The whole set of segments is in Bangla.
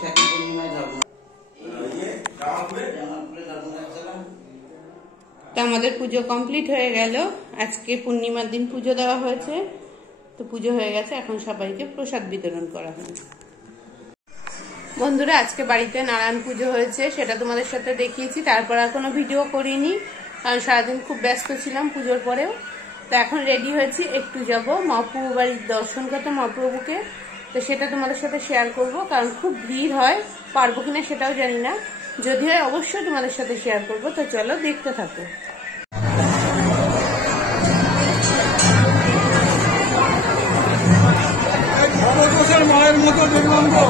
বৈশাখী পূর্ণিমায় ধর্ম। তো আমাদের পুজো কমপ্লিট হয়ে গেল। আজকে পূর্ণিমার দিন পুজো দেওয়া হয়েছে, তো পুজো হয়ে গেছে, এখন সবাইকে প্রসাদ বিতরণ করা হয়। বন্ধুরা, আজকে বাড়িতে নারায়ণ পুজো হয়েছে, সেটা তোমাদের সাথে দেখিয়েছি। তারপর আর কোনো ভিডিও করিনি, কারণ সারাদিন খুব ব্যস্ত ছিলাম পুজোর পরেও। তো এখন রেডি হয়েছি, একটু যাব মহাপ্রভু বাড়ির দর্শন করতে, মহাপ্রভুকে। তো সেটা তোমাদের সাথে শেয়ার করব, কারণ খুব ভিড় হয়, পারবো কিনা সেটাও জানি না। যদি হয় অবশ্যই তোমাদের সাথে শেয়ার করব। তো চলো দেখতে থাকো। মায়ের মতো দেখলাম তো।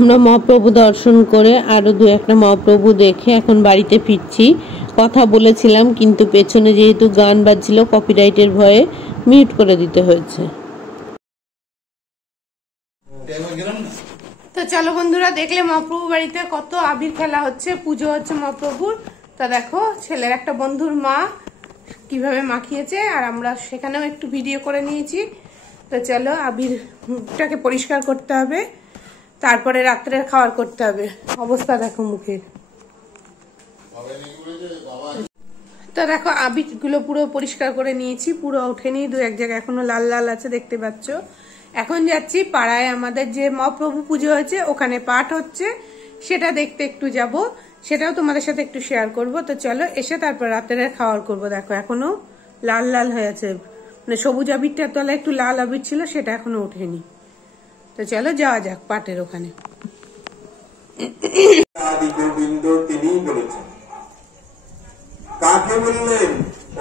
আমরা মহাপ্রভু দর্শন করে আরো দু একটা মহাপ্রভু দেখে এখন বাড়িতে ফিরছি। কথা বলেছিলাম কিন্তু পেছনে যেহেতু গান বাজছিল কপিরাইটের ভয়ে মিউট করে দিতে হয়েছে। তো চলো বন্ধুরা, দেখলে মহাপ্রভু বাড়িতে কত আবির খেলা হচ্ছে, পুজো হচ্ছে মহাপ্রভুর। তা দেখো ছেলের একটা বন্ধুর মা কিভাবে মাখিয়েছে, আর আমরা সেখানেও একটু ভিডিও করে নিয়েছি। তো চলো, আবিরটাকে পরিষ্কার করতে হবে, তারপরে রাত্রের খাবার করতে হবে। অবস্থা দেখো মুখের। তো দেখো আবির গুলো পুরো পরিষ্কার করে নিয়েছি, পুরো ওঠেনি, দু এক জায়গায় এখনো লাল লাল আছে দেখতে পাচ্ছ। এখন যাচ্ছি পাড়ায় আমাদের যে মহাপ্রভু পুজো হয়েছে ওখানে পাঠ হচ্ছে, সেটা দেখতে একটু যাব, সেটাও তোমাদের সাথে একটু শেয়ার করব। তো চলো, এসে তারপর রাত্রের খাবার করব। দেখো এখনো লাল লাল হয়ে আছে, মানে সবুজ আবিরটার তলায় একটু লাল আবির ছিল, সেটা এখনো ওঠেনি। তো চলো যাওয়া যাক পাটের ওখানে। আদি গোবিন্দ তিনি বলেছেন, কাকে বললেন?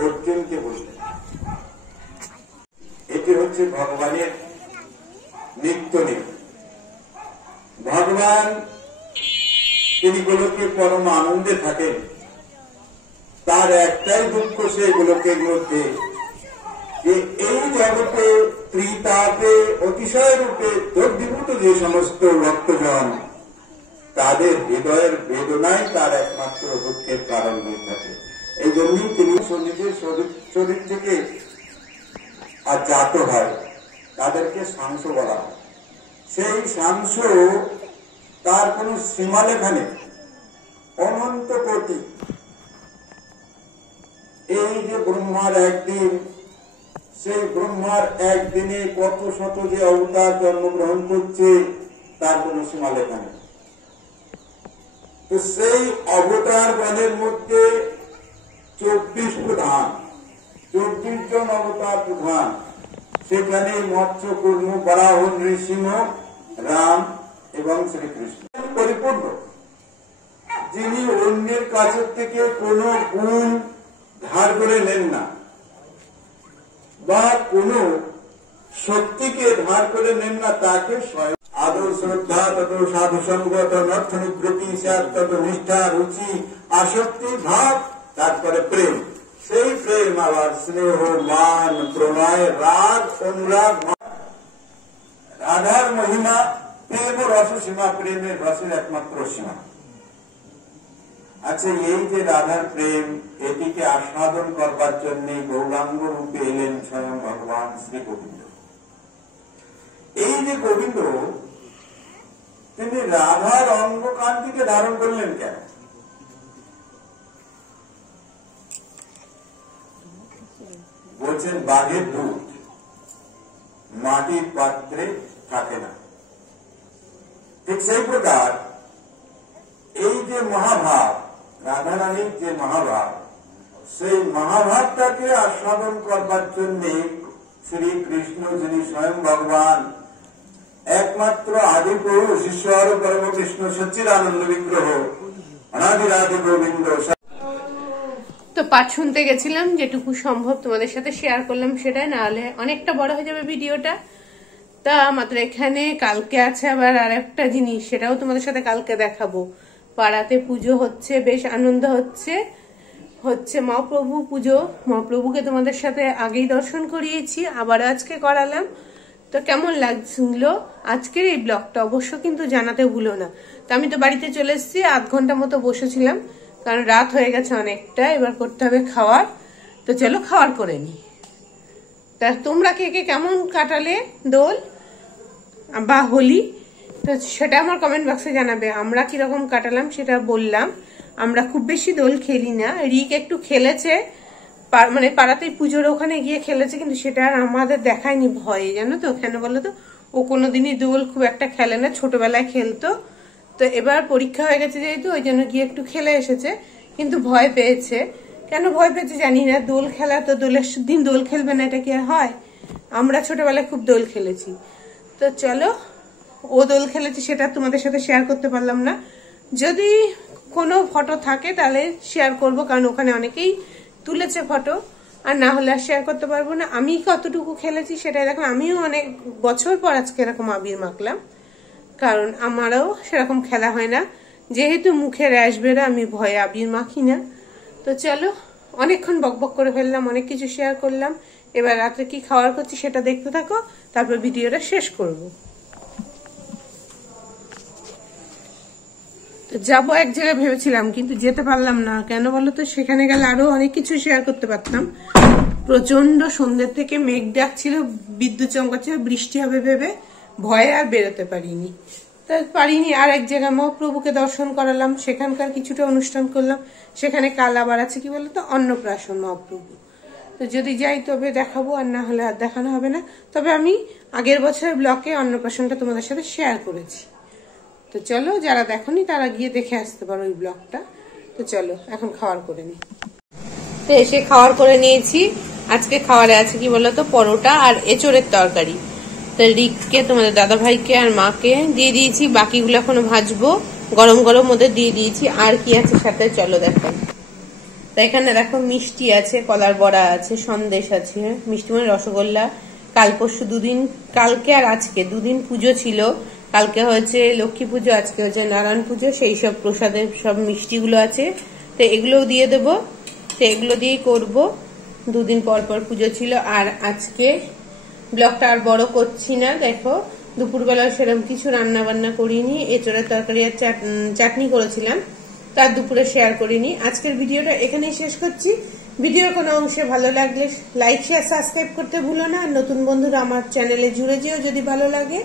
অর্জুনকে বললেন। এটি হচ্ছে ভগবানের নিত্য নিয়ম। ভগবান তিনি গোলকে পরম আনন্দে থাকেন, তার একটাই দুঃখ সেই গোলকের মধ্যে যে এই জগতে ত্রিতাপে অতিশয় রূপে দগ্ধীভূত যে সমস্ত ভক্তজন, তাদের হৃদয়ের বেদনাই তার একমাত্র দুঃখের কারণ হয়ে থাকে। এই জন্যই তিনি নিজের শরীর থেকে আর জাত হয়, তাদেরকে সাংস বলা হয়। সেই সাংস তার কোন সীমালেখা নেই, অনন্ত কোটি। এই যে ব্রহ্মার একদিন, সেই ব্রহ্মার একদিনে কত শত যে অবতার জন্মগ্রহণ করছে তার কোন সীমালেখা নেই। তো সেই অবতার গণের মধ্যে 24 প্রধান, 24 জন অবতার প্রধান, সেখানে মৎস্য, কুর্ম, বরাহ, নৃসিংহ, রাম এবং শ্রীকৃষ্ণ পরিপূর্ণ, যিনি অন্যের কাছের থেকে কোন গুণ ধার করে নেন না বা কোন শক্তিকে ধার করে নেন না, তাকে স্বয়ং আদর শ্রদ্ধা, তত সাধু সঙ্গ, তথ নিবৃত্তি, তত নিষ্ঠা, রুচি, আসক্তি, ভাব, তারপরে প্রেম। সেই প্রেম আবার স্নেহ, মান, প্রণয়, রাগ, অনুরাগ। রাধার মহিমা প্রেম রস সীমা, প্রেমের রসের একমাত্র সীমা। আচ্ছা, এই যে রাধার প্রেম, এটিকে আস্বাদন করবার জন্য গৌরাঙ্গ রূপে এলেন স্বয়ং ভগবান শ্রী গোবিন্দ। এই যে গোবিন্দ, তিনি রাধার অঙ্গকান্তিকে ধারণ করলেন কেন? বলছেন বাঘের দুধ মাটির পাত্রে থাকে না। ঠিক সেই প্রকার এই যে মহাভাব, রাধারানীর যে মহাভাব, সেই মহাভাবটাকে আস্বাদন করবার জন্য শ্রীকৃষ্ণ, যিনি স্বয়ং ভগবান, একমাত্র আদি পুরুষ, ঈশ্বর পরম কৃষ্ণ সচ্চিদানন্দ বিগ্রহ, অনাদিরাদি গোবিন্দ। তো পাঠ শুনতে গেছিলাম, যেটুকু সম্ভব তোমাদের সাথে শেয়ার করলাম সেটাই, না হলে অনেকটা বড় হয়ে যাবে ভিডিওটা। তা আমাদের এখানে কালকে আছে আবার আর একটা জিনিস, সেটাও তোমাদের সাথে কালকে দেখাবো। পাড়াতে পুজো হচ্ছে, বেশ আনন্দ হচ্ছে মহাপ্রভু পুজো। মহাপ্রভুকে তোমাদের সাথে আগেই দর্শন করিয়েছি, আবার আজকে করালাম। তো কেমন লাগছিল আজকের এই ব্লগটা অবশ্য কিন্তু জানাতে ভুলো না। তো আমি তো বাড়িতে চলে এসেছি, আধ ঘন্টা মতো বসেছিলাম, কারণ রাত হয়ে গেছে অনেকটা, এবার করতে হবে খাওয়ার। তো চলো খাওয়ার করে নি। তা তোমরা কে কে কেমন কাটালে দোল বা হোলি, তো সেটা আমার কমেন্ট বক্সে জানাবে। আমরা কিরকম কাটালাম সেটা বললাম। আমরা খুব বেশি দোল খেলি না, রিক একটু খেলেছে, মানে পাড়াতেই পুজোর ওখানে গিয়ে খেলেছে, কিন্তু সেটা আর আমাদের দেখায়নি ভয়ে, জানো তো কেন বলো তো? ও কোনোদিনই দোল খুব একটা খেলে না, ছোটবেলায় খেলতো। তো এবার পরীক্ষা হয়ে গেছে যেহেতু, ওই জন্য গিয়ে একটু খেলে এসেছে, কিন্তু ভয় পেয়েছে। কেন ভয় পেয়েছে জানি না, দোল খেলা তো দোলের দিন দোল খেলবে না, এটা কি আর হয়? আমরা ছোটবেলায় খুব দোল খেলেছি। তো চলো, ও দোল খেলেছে সেটা তোমাদের সাথে শেয়ার করতে পারলাম না। যদি কোনো ফটো থাকে তাহলে শেয়ার করব, কারণ ওখানে অনেকেই তুলেছে ফটো, আর না হলে আর শেয়ার করতে পারবো না। আমি কতটুকু খেলেছি সেটাই দেখলাম। আমিও অনেক বছর পর আজকে এরকম আবির মাখলাম। কারণ আমারও সেরকম খেলা হয় না, যেহেতু মুখে র্যাশ বেরো আমি ভয়ে আবির মাখি না। তো চলো, অনেকক্ষণ বকবক করে ফেললাম, অনেক কিছু শেয়ার করলাম। এবার রাত্রে কি খাওয়ার করছি সেটা দেখতে থাকো, তারপর ভিডিওটা শেষ করব। তো যাবো এক জায়গায় ভেবেছিলাম, কিন্তু যেতে পারলাম না। কেন বলো তো, সেখানে গেলে আরো অনেক কিছু শেয়ার করতে পারতাম। প্রচন্ড সন্ধ্যের থেকে মেঘ ডাকছিল, বিদ্যুৎ চমকাচ্ছিল, বৃষ্টি হবে ভেবে ভয়ে আর বেরোতে পারিনি। আর এক জায়গায় মহাপ্রভুকে দর্শন করালাম, সেখানকার কিছুটা অনুষ্ঠান করলাম। সেখানে কাল আবার আছে কি বলতো, অন্নপ্রাশন মহাপ্রভু। তো যদি যাই তবে দেখাবো, আর না হলে আর দেখানো হবে না। তবে আমি আগের বছরের ব্লগে অন্নপ্রাশনটা তোমাদের সাথে শেয়ার করেছি। তো চলো, যারা দেখোনি তারা গিয়ে দেখে আসতে পারো ওই ব্লগটা। তো চলো এখন খাওয়ার করে নি। তো এসে খাওয়ার করে নিয়েছি। আজকে খাওয়ারে আছে কি বলতো, পরোটা আর এঁচোড়ের তরকারি। তো রিককে, তোমাদের দাদা ভাইকে আর মাকে দিয়ে দিয়েছি, বাকিগুলো এখনো ভাজবো। গরম গরম ওদের দিয়ে দিয়েছি। আর কি আছে সাথে চলো দেখো। তো এখানে দেখো মিষ্টি আছে, কলার বড়া আছে, সন্দেশ আছে, মিষ্টি মানে রসগোল্লা। কাল পরশু দুদিন, কালকে আর আজকে দুদিন পুজো ছিল। কালকে হয়েছে লক্ষ্মী পুজো, আজকে হচ্ছে নারায়ণ পুজো। সেই সব প্রসাদের সব মিষ্টিগুলো আছে, তো এগুলোও দিয়ে দেবো। তো এগুলো দিয়েই করবো, দুদিন পর পর পুজো ছিল। আর আজকে ব্লগটা আর বড় করছি না। দেখো দুপুরবেলা সেরকম কিছু রান্না বান্না করিনি, এঁচোড়ের তরকারি আর চাটনি করেছিলাম, তার দুপুরে শেয়ার করিনি। আজকের ভিডিওটা এখানেই শেষ করছি। ভিডিওর কোনো অংশে ভালো লাগলে লাইক শেয়ার সাবস্ক্রাইব করতে ভুলো না। আর নতুন বন্ধুরা আমার চ্যানেলে জুড়ে যেও যদি ভালো লাগে।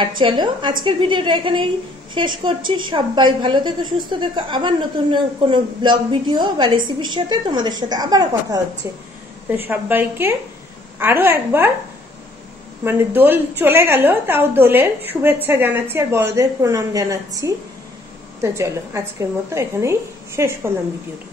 আর চলো, আজকের ভিডিওটা এখানেই শেষ করছি। সবাই ভালো থেকো, সুস্থ থেকো। আবার নতুন কোনো ব্লগ ভিডিও বা রেসিপির সাথে তোমাদের সাথে আবারও কথা হচ্ছে। তো সবাইকে আরো একবার, মানে দোল চলে গেল, তাও দোলের শুভেচ্ছা জানাচ্ছি আর বড়দের প্রণাম জানাচ্ছি। তো চলো, আজকের মতো এখানেই শেষ করলাম ভিডিওটা।